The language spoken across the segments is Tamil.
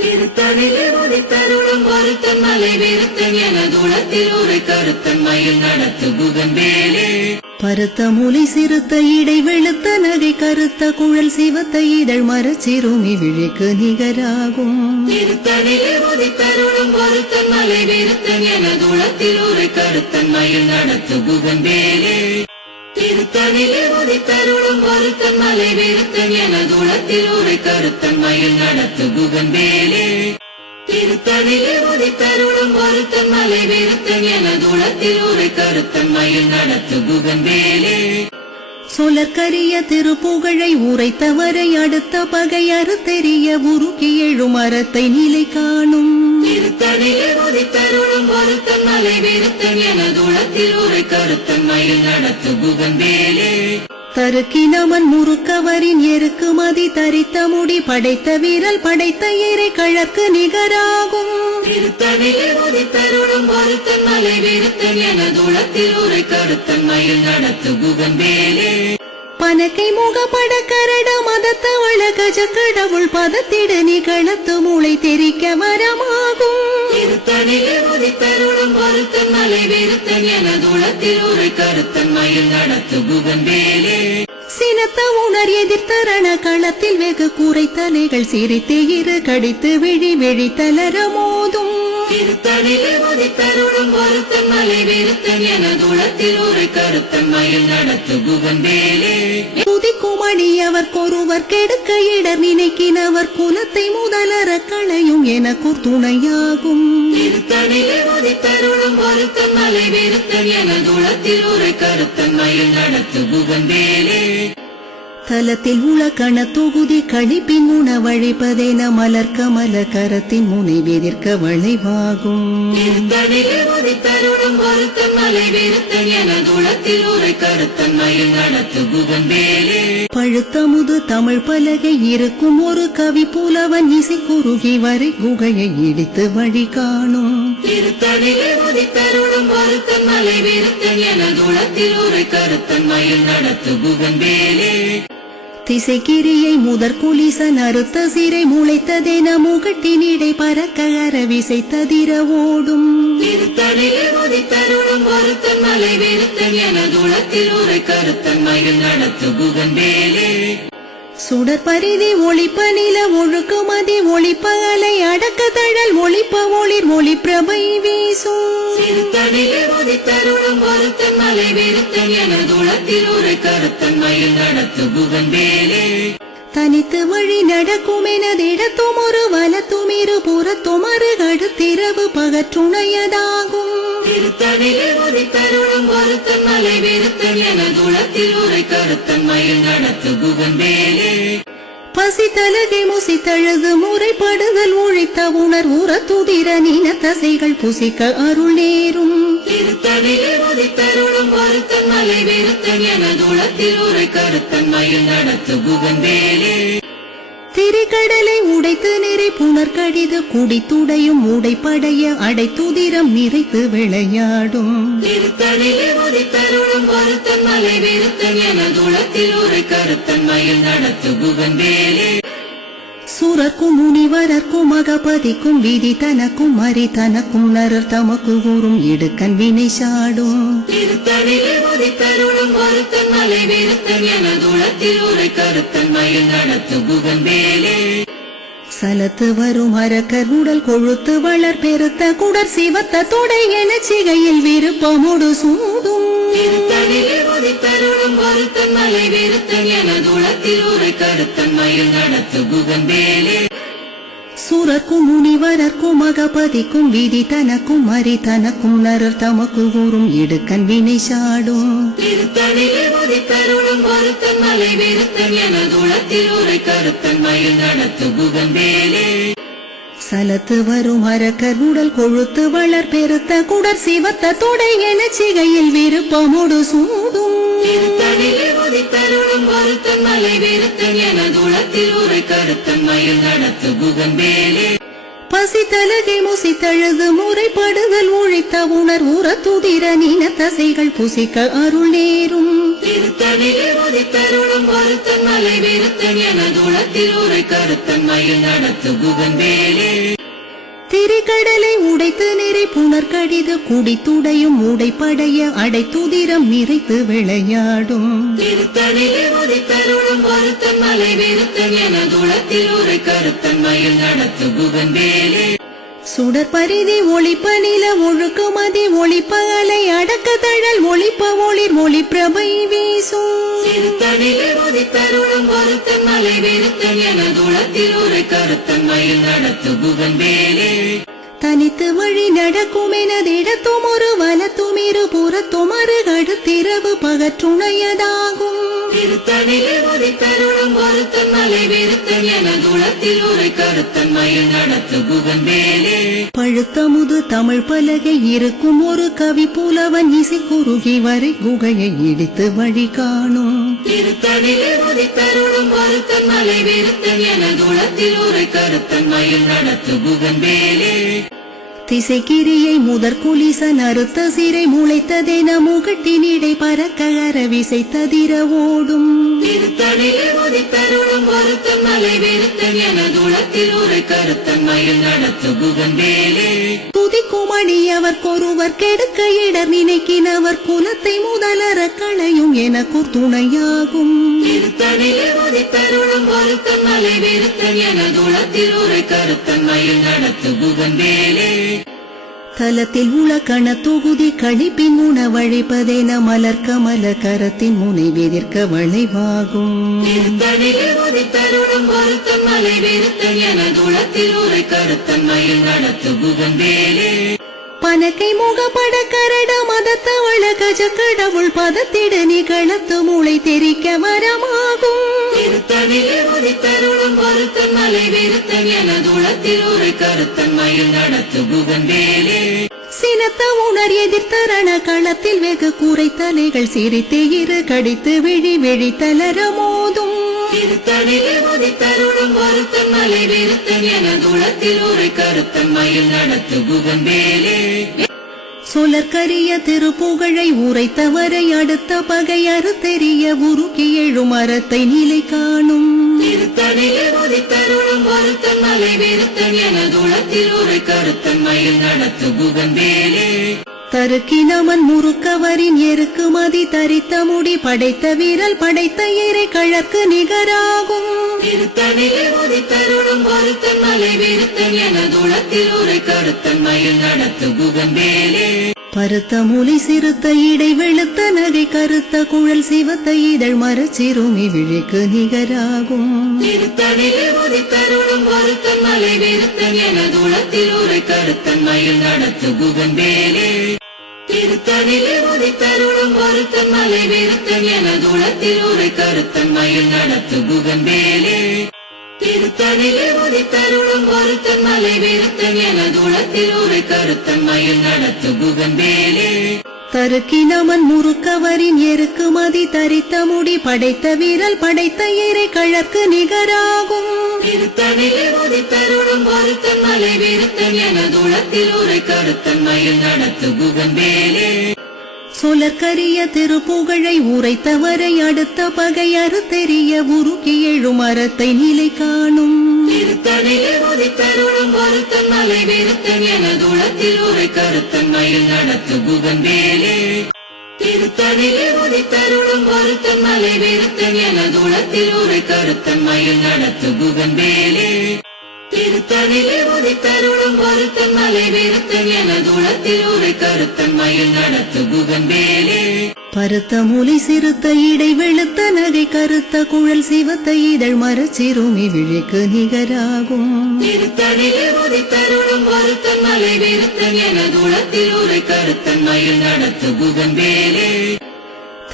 திருத்தணிலே உதித்தருளும் ஒருத்தன் மலை விருத்தன் என தூளத்தில் ஒரு கருத்தன் மயில் நடத்து புகன்பேலே. பருத்த மூலை சிறுத்த இடை வெளுத்த நகை கருத்த குழல் சிவத்த இதழ் மரச்சிறுமி விழிக்கு நிகராகும். திருத்தணிலே உதித்தருளும் ஒருத்தன் மலை விருத்தன் என தூளத்தில் ஒரு கருத்தன் மயில் நடத்து புகன்பேலே. திருத்தணிலே உதித்தருளும் ஒருத்தன் மலை விருத்தன் என தூளத்தில் ஒரு கருத்தன் மயில் நடத்து புகன்பேலே. திருத்தணிலே உதித்தருளும் ஒருத்தன் மலை விருத்தன் என தூளத்தில் ஒரு கருத்தன் மயில் நடத்து புகன்பேலே. சொலற்கரிய திருப்புகழை உரைத்தவரை அடுத்த பகை அறுத்தெறிய உருக்கி எழும் அறத்தை நிலை காணும். திருத்தணிலே உதித்தருளும் ஒருத்தன் மலை விருத்தன் என தூளத்தில் ஒரு கருத்தன் மயில் நடத்து புகன்பேலே. தருக்கினவன் முறுக்கவரின் எருக்கு மதி தரித்த முடி படைத்த வீரல் படைத்த இறை கழற்கு நிகராகும். திருத்தணிலே உதித்தருளும் ஒருத்தன் மலை விருத்தன் என தூளத்தில் ஒரு கருத்தன் மயில் நடத்து புகன்பேலே. பனக்கை முகப்பட கரட மதத்த வழகஜ கடவுள் பதத்திடு நிகழத்து மூளை தெரிக்க வரமாகும். திருத்தணிலே உதித்தருளும் ஒருத்தன் மலை விருத்தன் என தூளத்தில் ஒரு கருத்தன் மயில் நடத்து புகன்பேலே. சினத்த உணர் எதிர்த்தரண களத்தில் வெகு குறைத்தலைகள் சிரித்து இரு கடித்து விழி விழி தளர மோதும். திருத்தணிலே உதித்தருளும் ஒருத்தன் மலை விருத்தன் என தூளத்தில் ஒரு கருத்தன் மயில் நடத்து புகன்பேலே. குதிக்குமணி அவர்க்கொருவர் கெடுக்க இடர் நினைக்கினவர் குலத்தை முதலற களையும் எனக்கு துணையாகும். திருத்தணிலே உதித்தருளும் ஒருத்தன் மலை விருத்தன் என தூளத்தில் ஒரு கருத்தன் மயில் நடத்து புகன்பேலே. தலத்தில் உள கண தொகுதி கழிப்பின் உணவழிப்பதென மலர்க்க மல கரத்தின் முனை வெதிர்க்க வளைவாகும். திருத்தணிலே உதித்தருளும் ஒருத்தன் மலை விருத்தன் என தூளத்தில் ஒரு கருத்தன் மயில் நடத்து புகன்பேலே. பழுத்தமுது தமிழ் பலகை இருக்கும் ஒரு கவி புலவன் இசை குறுகி வரை குகையை இடித்து வழி காணும். திருத்தணிலே உதித்தருளும் ஒருத்தன் மலை விருத்தன் என தூளத்தில் ஒரு கருத்தன் மயில் நடத்து புகன்பேலே. திசைக்கிரியை முதற் குலிசன் அறுத்த சிறை முளைத்ததென முகட்டினிடை பறக்க அரவிசை ததிர ஓடும். திருத்தணிலே உதித்தருளும் ஒருத்தன் மலை விருத்தன் என தூளத்தில் ஒரு கருத்தன் மயில் நடத்து புகன்பேலே. சுடர் பரிதி ஒளிப்ப நில ஒழுக்கு மதி ஒளிப்ப அலை அடக்க தழல் ஒளிப்ப ஒளிர் ஒளி பிரபை வீசும். திருத்தணிலே உதித்தருளும் ஒருத்தன் மலை விருத்தன் என தூளத்தில் ஒரு கருத்தன் மயில் நடத்து புகன்பேலே. தனித்து வழி நடக்கும் எனதிடத்தும் ஒரு வலத்தும் இரு புறத்தும் அருகடுத்திரவு பகற்றுணையதாகும். திருத்தணிலே உதித்தருளும் ஒருத்தன் மலை விருத்தன் என தூளத்தில் ஒரு கருத்தன் மயில் நடத்து புகன்பேலே. பசித்தலகை முசித்தழுது முறைப்படுதல் உழைத்த உணர் உற துதிர நீன தசைகள் புசிக்க அருள் நேரும். திருத்தணிலே உதித்தருளும் ஒருத்தன் மலை விருத்தன் என தூளத்தில் ஒரு கருத்தன் மயில் நடத்து புகன்பேலே. திரிகடலை உடைத்து நிறை புனர் கடிது குடித்துடையும் உடைப்படைய அடைத்துதிரம் நிறைத்து விளையாடும். திருத்தணிலே உதித்தருளும் ஒருத்தன் மலை விருத்தன் என தூளத்தில் ஒரு கருத்தன் மயில் நடத்து புகன்பேலே. சுரர்க்கும் முனிவரர்க்கும் மகபதிக்கும் விதி தனக்கும் மறி தனக்கும் நரர் தமக்கு கூறும் இடுக்கன் வினை சாடும். திருத்தணிலே உதித்தருளும் ஒருத்தன் மலை விருத்தன் என தூளத்தில் ஒரு கருத்தன் மயில் நடத்து புகன்பேலே. சலத்து வரும் அரக்கர் உடல் கொழுத்து வளர் பெருத்த குடர் சிவத்த தொடை என சிகையில் விருப்பமுடு சூடும். திருத்தணிலே உதித்தருளும் ஒருத்தன் மலை விருத்தன் என தூளத்தில் ஒரு கருத்தன் மயில் நடத்து புகன்பேலே. சுரர்க்கும் முனிவரர்க்கும் மகபதிக்கும் விதி தனக்கும் மறி தனக்கும் நரர் தமக்கு கூறும் இடுக்கன் வினை சாடும். திருத்தணிலே உதித்தருளும் ஒருத்தன் மலை விருத்தன் என தூளத்தில் ஒரு கருத்தன் மயில் நடத்து புகன்பேலே. சலத்து வரும் அரக்கர் உடல் கொழுத்து வளர் பெருத்த குடர் சிவத்த தொடை என சிகையில் விருப்பமுடு சூடும். திருத்தணிலே உதித்தருளும் ஒருத்தன் மலை விருத்தன் என தூளத்தில் ஒரு கருத்தன் மயில் நடத்து புகன்பேலே. பசித்தலகை முசித்தழுது முறைப்படுதல் உழைத்த உணர் உற துதிர நீன தசைகள் புசிக்க அருள் நேரும் திருத்தணிலே உதித்தருளும் ஒருத்தன் மலை விருத்தன் எனதுளத்தில் உரை கருத்தன் மயில் நடத்து குகந்தேலே திரிகடலை உடைத்து நிறை புனர் கடிது குடித்துடையும் உடைப்படைய அடைத்துதிரம் நிறைத்து விளையாடும் திருத்தணிலே உதித்தருளும் ஒருத்தன் மலை விருத்தன் எனதுளத்தில் உரை கருத்தன் மயில் நடத்து குகந்தேலே சுடற்பரிதி ஒளிப்ப நில ஒழுக்குமதி ஒளிப்ப அலை அடக்க தழல் ஒளிப்ப ஒளிர் ஒளி பிரபை வீசும் திருத்தணிலே உதித்தருளும் ஒருத்தன் மலை விருத்தன் எனதுளத்தில் உரை கருத்தன் மயில் நடத்து குகந்தேலே தனித்து வழி நடக்கும் எனதிடத்தும் ஒரு வலத்தும் இரு புறத்தும் அருகடுத்திரவு பகற்றுணையதாகும் திருத்தணிலே உதித்தருளும் ஒருத்தன் மலை விருத்தன் எனதுளத்தில் உரை கருத்தன் மயில் நடத்து குகந்தேலே பழுத்த முது தமிழ் பலகை இருக்கும் ஒரு கவி புலவன் இசை குறுகி வரை குகையை இடித்து வழி காணும் திருத்தணிலே உதித்தருளும் ஒருத்தன் மலை விருத்தன் எனதுளத்தில் உரை கருத்தன் மயில் நடத்து குகந்தேலே திசைக்கிரியை முதற் குலிசன் அறுத்த சிறை முளைத்ததென முகட்டினிடை பறக்க அரவிசைத்ததிர ஓடும் திருத்தணிலே உதித்தருளும் ஒருத்தன் மலை விருத்தன் எனதுளத்தில் உரை கருத்தன் மயில் நடத்து குகந்தேலே துதிக்குமணி அவர்க்கொருவர் கெடுக்க இடர் நினைக்கினவர் குலத்தை முதலற களையும் எனக்கு துணையாகும் திருத்தணிலே உதித்தருளும் ஒருத்தன் மலை விருத்தன் எனதுளத்தில் உரை கருத்தன் மயில் நடத்து குகந்தேலே தலத்தில் உலக்கண தொகுதி கழிப்பின் உணவழிப்பதென மலர்க்க மல கரத்தின் முனை விதிர்க்க வளைவாகும் திருத்தணிலே உதித்தருளும் ஒருத்தன் மலை விருத்தன் எனதுளத்தில் உரை கருத்தன் மயில் நடத்து குகந்தேலே பனக்கை முகப்பட கரட மதத்தவள கஜ கடவுள் பதத்திட நிகழத்து மூளை தெரிக்க வரமாகும் திருத்தணிலே உதித்தருளும் ஒருத்தன் மலை விருத்தன் எனதுளத்தில் உரை கருத்தன் மயில் நடத்து குகந்தேலே சினத்த உணர் எதிர்த்தரண களத்தில் வெகு கூரை தலைகள் சிரித்து இரு கடித்து விழி விழி தளர மோதும் திருத்தணிலே உதித்தருளும் ஒருத்தன் மலை விருத்தன் எனதுளத்தில் உரை கருத்தன் மயில் நடத்து குகந்தேலே சொலற்கரிய திருப்புகழை உரைத்தவரை அடுத்த பகை அறுத்தெறிய உருக்கி எழும் அறத்தை நிலை காணும் திருத்தணிலே உதித்தருளும் ஒருத்தன் மலை விருத்தன் எனதுளத்தில் உரை கருத்தன் மயில் நடத்து குகந்தேலே தருக்கினவன் முறுக்கவரின் எருக்கு மதி தரித்த முடி படைத்த வீரல் படைத்த இறை கழற்கு நிகராகும் திருத்தணிலே உதித்தருளும் ஒருத்தன் மலை விருத்தன் எனதுளத்தில் உரை கருத்தன் மயில் நடத்து குகந்தேலே பருத்த மூலி சிறுத்த இடை வெளுத்த நகை கருத்த குழல் சிவத்த இதழ் மரச்சிறுமி விழிக்கு நிகராகும் திருத்தணிலே உதித்தருளும் ஒருத்தன் மலை விருத்தன் எனதுளத்தில் உரை கருத்தன் மயில் நடத்து குகந்தேலே திருத்தணிலே உதித்தருளும் ஒருத்தன் மலை விருத்தன் எனதுளத்தில் உரை கருத்தன் மயில் நடத்து குகந்தேலே திருத்தணிலே உதித்தருளும் ஒருத்தன் மலை விருத்தன் எனதுளத்தில் உரை கருத்தன் மயில் நடத்து குகந்தேலே தருக்கினவன் முறுக்கவரின் எருக்கு மதி தரித்த முடி படைத்த வீரல் படைத்த இறை கழற்கு நிகராகும் திருத்தணிலே உதித்தருளும் ஒருத்தன் மலை விருத்தன் எனதுளத்தில் உரை கருத்தன் மயில் நடத்து குகந்தேலே சொலற்கரிய திருப்புகழை உரைத்தவரை அடுத்த பகை அறுத்தெறிய உருக்கி எழும் அறத்தை நிலை காணும் திருத்தணிலே உதித்தருளும் ஒருத்தன் மலை விருத்தன் எனதுளத்தில் உரை கருத்தன் மயில் நடத்து குகந்தேலே திருத்தணிலே உதித்தருளும் ஒருத்தன் மலை விருத்தன் எனதுளத்தில் உரை கருத்தன் மயில் நடத்து குகந்தேலே திருத்தணிலே உதித்தருளும் ஒருத்தன் மலை விருத்தன் எனதுளத்தில் உரை கருத்தன் மயில் நடத்து குகந்தேலே பருத்த மூலி சிறுத்த இடை வெளுத்த நகை கருத்த குழல் சிவத்த இதழ் மரச்சிறுமி விழிக்கு நிகராகும் திருத்தணிலே உதித்தருளும் ஒருத்தன் மலை விருத்தன் எனதுளத்தில் உரை கருத்தன் மயில் நடத்து குகந்தேலே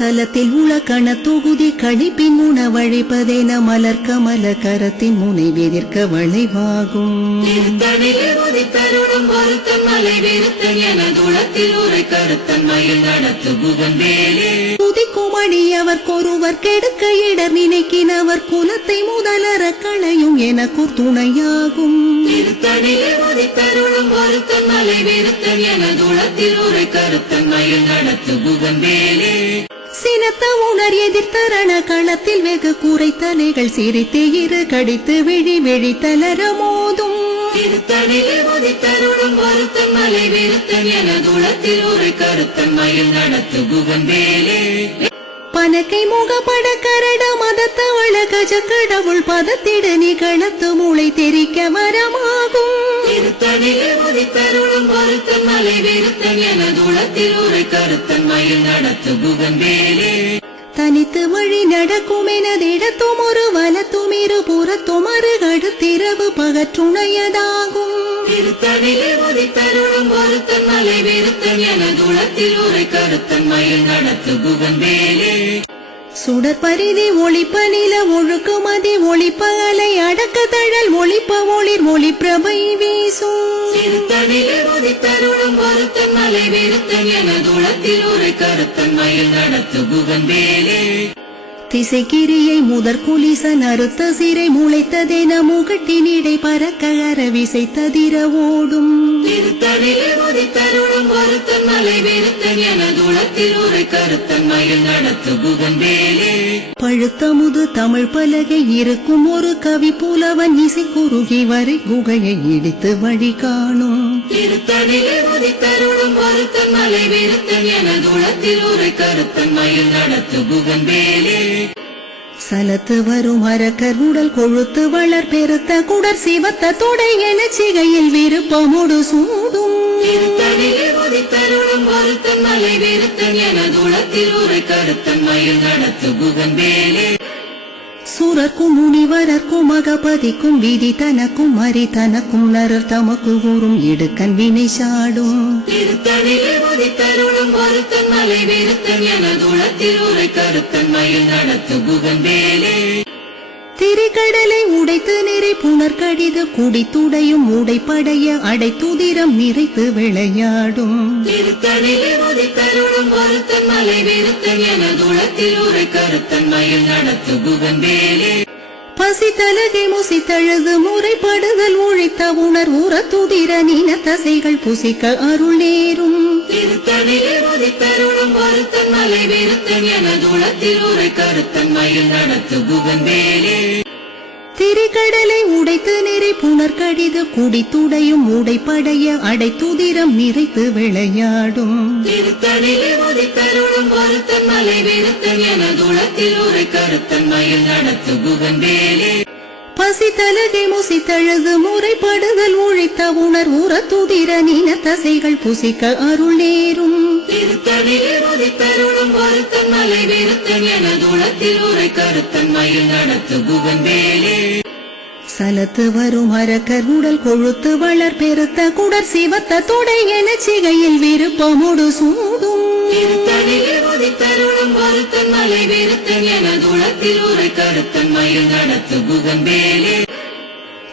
தலத்தில் உலக்கண தொகுதி கழிப்பின் உணவழிப்பதென மலர்க்க மல கரத்தின் முனை விதிர்க்க வளைவாகும் திருத்தணிலே உதித்தருளும் ஒருத்தன் மலை விருத்தன் எனதுளத்தில் உரை கருத்தன் மயில் நடத்து குகந்தேலே துதிக்குமணி அவர்க்கொருவர் கெடுக்க இடர் நினைக்கினவர் குலத்தை முதலற களையும் எனக்கு துணையாகும் திருத்தணிலே உதித்தருளும் ஒருத்தன் மலை விருத்தன் எனதுளத்தில் உரை கருத்தன் மயில் நடத்து புகந்தேலே சினத்த உணர் எதிர்த்தரண களத்தில் வெகு கூரைத்தலைகள் சிரித்து இரு கடித்து விழி விழி தளர மோதும் திருத்தணிலே உதித்தருளும் ஒருத்தன் மலை விருத்தன் எனதுளத்தில் உரை கருத்தன் மயில் நடத்து புகந்தேலே பனக்கை முகப்பட கரட மதத்தவள கஜ கடவுள் பதத்திடு நிகழத்து மூளை தெரிக்க வரமாகும் திருத்தணிலே உதித்தருளும் ஒருத்தன் மலை விருத்தன் எனதுளத்தில் உரை கருத்தன் மயில் நடத்து புகந்தேலே தனித்து வழி நடக்கும் எனதிடத்தும் ஒரு வலத்தும் இரு புறத்தும் அருகடுத்திரவு பகற்றுணையதாகும் திருத்தணிலே உதித்தருளும் ஒருத்தன் மலை விருத்தன் எனதுளத்தில் உரை கருத்தன் மயில் நடத்து புகந்தேலே சுடர் பரிதி ஒளிப்ப நில ஒழுக்குமதி ஒளிப்ப அலை அடக்க தழல் ஒளிப்ப ஒளிர் ஒளி பிரபை வீசும் திருத்தணிலே உதித்தருளும் ஒருத்தன் மலை விருத்தன் எனதுளத்தில் உரை கருத்தன் மயில் நடத்து புகந்தேலே திசைக்கிரியை முதற் குலிசன் அறுத்த சிறை முளைத்ததென முகட்டினிடை பறக்க அரவிசை ததிர ஓடும் திருத்தணிலே உதித்தருளும் ஒருத்தன் மலை விருத்தன் எனதுளத்தில் உரை கருத்தன் மயில் நடத்து புகந்தேலே பழுத்த முது தமிழ் பலகை இருக்கும் ஒரு கவி புலவன் இசை குறுகி வரை குகையை இடித்து வழி காணும் திருத்தணிலே உதித்தருளும் ஒருத்தன் மலை விருத்தன் எனதுளத்தில் உரை கருத்தன் மயில் நடத்து புகந்தேலே சலத்து வரும் அரக்கர் உடல் கொழுத்து வளர் பெருத்த குடர் சிவத்த தொடை என சிகையில் விருப்பமுடு சூடும் திருத்தணிலே உதித்தருளும் ஒருத்தன் மலை விருத்தன் எனதுளத்தில் உரை கருத்தன் மயில் நடத்து புகந்தேலே சுரர்க்கும் முனிவரர்க்கும் மகபதிக்கும் விதி தனக்கும் மறி தனக்கும் நரர் தமக்கு கூறும் இடுக்கன் வினை சாடும் திருத்தணிலே உதித்தருளும் ஒருத்தன் மலை விருத்தன் எனதுளத்தில் உரை கருத்தன் மயில் நடத்து புகந்தேலே திரிகடலை உடைத்து நிறை புனர்கடிது குடித்துடையும் உடைப்படைய அடைத்துதிரம் நிறைத்து விளையாடும் திருத்தணிலே உதித்தருளும் ஒருத்தன் மலை விருத்தன் எனதுளத்தில் உரை கருத்தன் மயில் நடத்து புகந்தேலே பசி தலகை முசித்தழுது முறைப்படுதல் உழைத்த உணர் உற துதிர நீன தசைகள் புசிக்க அருள் நேரும் திருத்தணிலே உதித்தருளும் ஒருத்தன் மலை விருத்தன் எனதுளத்தில் உரை கருத்தன் மயில் நடத்து புகந்தேலே திரிகடலை உடைத்து நிறை புனர்கடிது குடித்துடையும் உடைப்படைய அடைத்துதிரம் நிறைத்து விளையாடும் திருத்தணிலே உதித்தருளும் ஒருத்தன் மலை விருத்தன் எனதுளத்தில் உரை கருத்தன் மயில் நடத்து புகந்தேலே பசி தலகை முசித்தழுது முறைப்படுதல் உழைத்த உணர் உற துதிர நீன தசைகள் புசிக்க அருள் நேரும் திருத்தணிலே உதித்தருளும் ஒருத்தன் மலை விருத்தன் எனதுளத்தில் உரை கருத்தன் மயில் நடத்து புகந்தேலே சலத்து வரும் அரக்கர் உடல் கொழுத்து வளர் பெருத்த குடர் சிவத்த தொடை என சிகையில் விருப்பமுடு சூடும் திருத்தணிலே உதித்தருளும் ஒருத்தன் மலை விருத்தன் எனதுளத்தில் உரை கருத்தன் மயில் நடத்து புகந்தேலே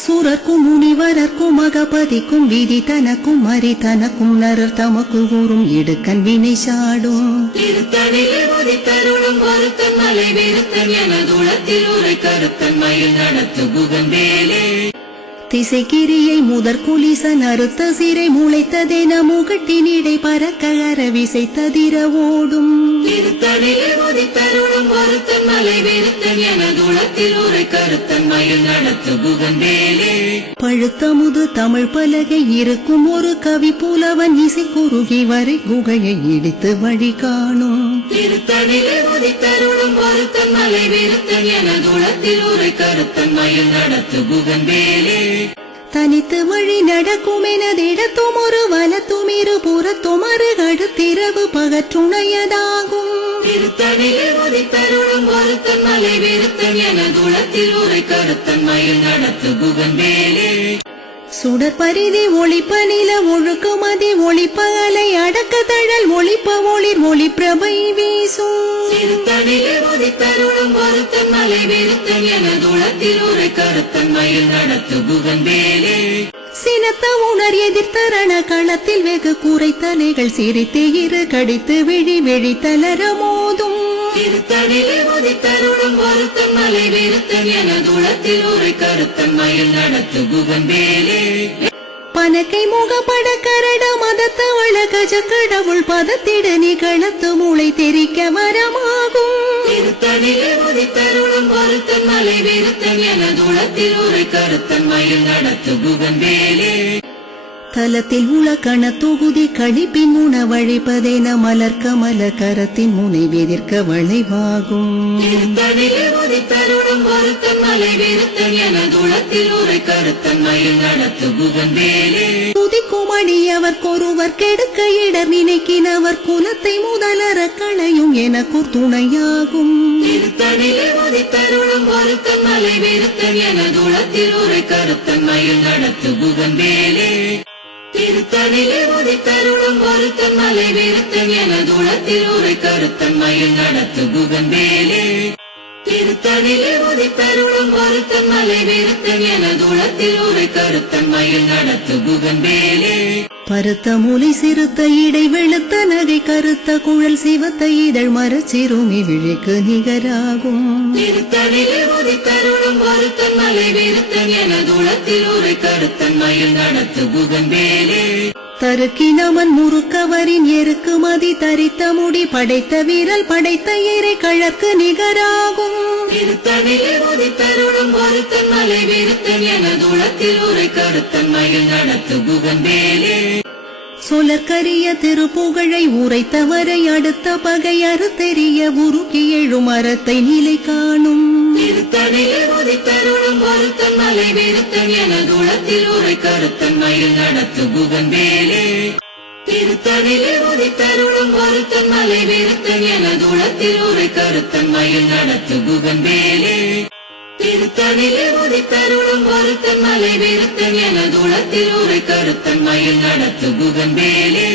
சுரர்க்கும் முனிவரர்க்கும் மகபதிக்கும் விதி தனக்கும் மறி தனக்கும் நரர் தமக்கு கூறும் இடுக்கன் வினை சாடும் திருத்தணிலே உதித்தருளும் ஒருத்தன் மலை விருத்தன் எனதுளத்தில் உரை கருத்தன் மயில் நடத்து புகந்தேலே திசைக்கிரியை முதற் குலிசன் அறுத்த சிறை முளைத்ததென முகட்டினிடை பறக்க அரவிசை ததிர ஓடும் திருத்தணிலே உதித்தருளும் ஒருத்தன் மலை விருத்தன் எனதுளத்தில் உரை கருத்தன் மயில் நடத்து புகந்தேலே பழுத்த முது தமிழ் பலகை இருக்கும் ஒரு கவி புலவன் இசை குறுகி வரை குகையை இடித்து வழி காணும் திருத்தணிலே உதித்தருளும் ஒருத்தன் மலை விருத்தன் எனதுளத்தில் உரை கருத்தன் மயில் நடத்து புகந்தேலே தனித்து வழி நடக்கும் எனதிடத்தும் ஒரு வலத்தும் இரு புறத்தும் அருகடுத்திரவு பகற்றுணையதாகும் திருத்தணிலே உதித்தருளும் ஒருத்தன் மலை விருத்தன் எனதுளத்தில் உரை கருத்தன் மயில் நடத்து புகந்தேலே சுடர் பரிதி ஒளிப்ப நில ஒழுக்குமதி ஒளிப்ப அலை அடக்க தழல் ஒளிப்ப ஒளிர் ஒளி பிரபை வீசும் திருத்தணிலே உதித்தருளும் ஒருத்தன் மலை விருத்தன் எனதுளத்தில் உரை கருத்தன் மயில் நடத்து புகந்தேலே சினத்த உணர் எதிர்த்தரண களத்தில் வெகு கூரைத்தலைகள் சிரித்து இரு கடித்து விழி விழி தளர மோதும் திருத்தணிலே உதித்தருளும் ஒருத்தன் மலை விருத்தன் எனதுளத்தில் உரை கருத்தன் மயில் நடத்து குகந்தேலே பனக்கை முகப்பட கரட மதத்தவள கஜ கடவுள் பதத்திட நிகழத்து மூளை தெரிக்க வரமாகும் திருத்தணிலே உதித்தருளும் ஒருத்தன் மலை விருத்தன் எனதுளத்தில் உரை கருத்தன் மயில் நடத்து குகந்தேலே தலத்தில் உலக்கண தொகுதி கழிப்பின் உணவழிப்பதென மலர் கமல கரத்தின் முனை வெதிர்க்க வளைவாகும் திருத்தணிலே உதித்தருளும் ஒருத்தன் மலை விருத்தன் எனதுளத்தில் உரை கருத்தன் மயில் நடத்து குகந்தேலே துதிக்கும் அடியவர்க்கொருவர் கெடுக்க இடர் நினைக்கினவர் குலத்தை முதலற களையும் எனக்குர் துணையாகும் திருத்தணிலே உதித்தருளும் ஒருத்தன் மலை விருத்தன் எனதுளத்தில் உரை கருத்தன் மயில் நடத்து குகந்தேலே திருத்தணிலே உதித்தருளும் ஒருத்தன் மலை விருத்தன் எனதுளத்தில் உரை கருத்தன் மயில் நடத்து குகந்தேலே திருத்தணிலே உதித்தருளும் ஒருத்தன் மலை விருத்தன் எனதுளத்தில் உரை கருத்தன் மயில் நடத்து குகந்தேலே பருத்த மூலை சிறுத்த இடை வெளுத்த நகை கருத்த குழல் சிவத்த இதழ் மரச்சிறுமி விழிக்கு நிகராகும் திருத்தணிலே உதித்தருளும் ஒருத்தன் மலை விருத்தன் எனதுளத்தில் உரை கருத்தன் மயில் நடத்து குகந்தேலே தருக்கினவன் முறுக்கவரின் எருக்கு மதி தரித்த முடி படைத்த வீரல் படைத்த இறை கழற்கு நிகராகும் திருத்தணிலே உதித்தருளும் ஒருத்தன் மலை விருத்தன் எனதுளத்தில் உரை கருத்தன் மயில் நடத்து குகந்தேலே சொலற்கரிய திருப்புகழை உரைத்தவரை அடுத்த பகை அறுத்தெறிய உருக்கி எழும் மரத்தை நிலை காணும் திருத்தணிலே உதித்தருளும் ஒருத்தன் மலை விருத்தன் எனதுளத்தில் உரை கருத்தன் மயில் நடத்து குகந்தேலே திருத்தணிலே உதித்தருளும் ஒருத்தன் மலை விருத்தன் எனதுளத்தில் உரை கருத்தன் மயில் நடத்து குகந்தேலே திருத்தணிலே உதித்தருளும் ஒருத்தன் மலை விருத்தன் எனதுளத்தில் உரை கருத்தன் மயில் நடத்து குகந்தேலே